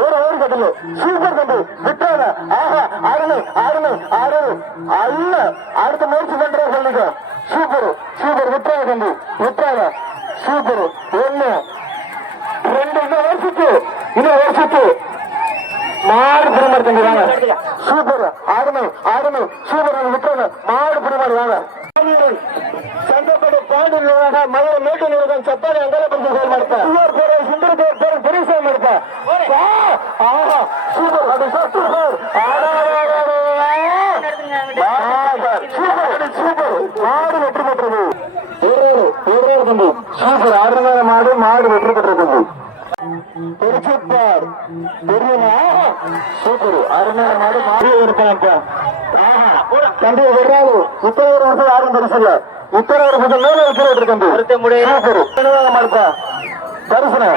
ஒரு over கட்டலு. Super கட்டு விட்டாங்க ஆஹா ஆடலு ஆடலு ஆடலு. அல்ல. அடுத்த முயற்சி பண்ற சொல்லிக்கோ. Super super. விட்டாங்க கண்டு விட்டாங்க சூப்பர். ஒண்ணு. ரெண்டு இன்னும் ஒரு சுத்து. இன்னும் ஒரு சுத்து. மாடு பெருமாள் தம்பி வாங்க. சூப்பர். ஆடணும் ஆடணும் சூப்பர். விட்டுருங்க மாடு பெருமாள் வாங்க. சண்டப்படி பாடு மதுரை மேட்டு நிறுவனம் செப்பாடு அங்கலப்படுத்தி செயல்படுத்த சுந்தர் பேர் సూపర్ అది సార్ సూపర్ సూపర్ సూపర్ మాడు వెట్టు పెట్టదు ఏరేడు ఏరేడుతుంది సూపర్ ఆడమైన మాడు మాడు వెట్టు పెట్టదు తెరిచిప్పారు తెరినా సూపర్ ఆడమైన మాడు మాడు వెనుకంట தம்பி வெறாலு இத்தனை ஒரு வருஷம் யாரும் தெரிசல இத்தனை ஒரு வருஷம் மேல இருக்கிறது தம்பி சூப்பர் தரிசனம்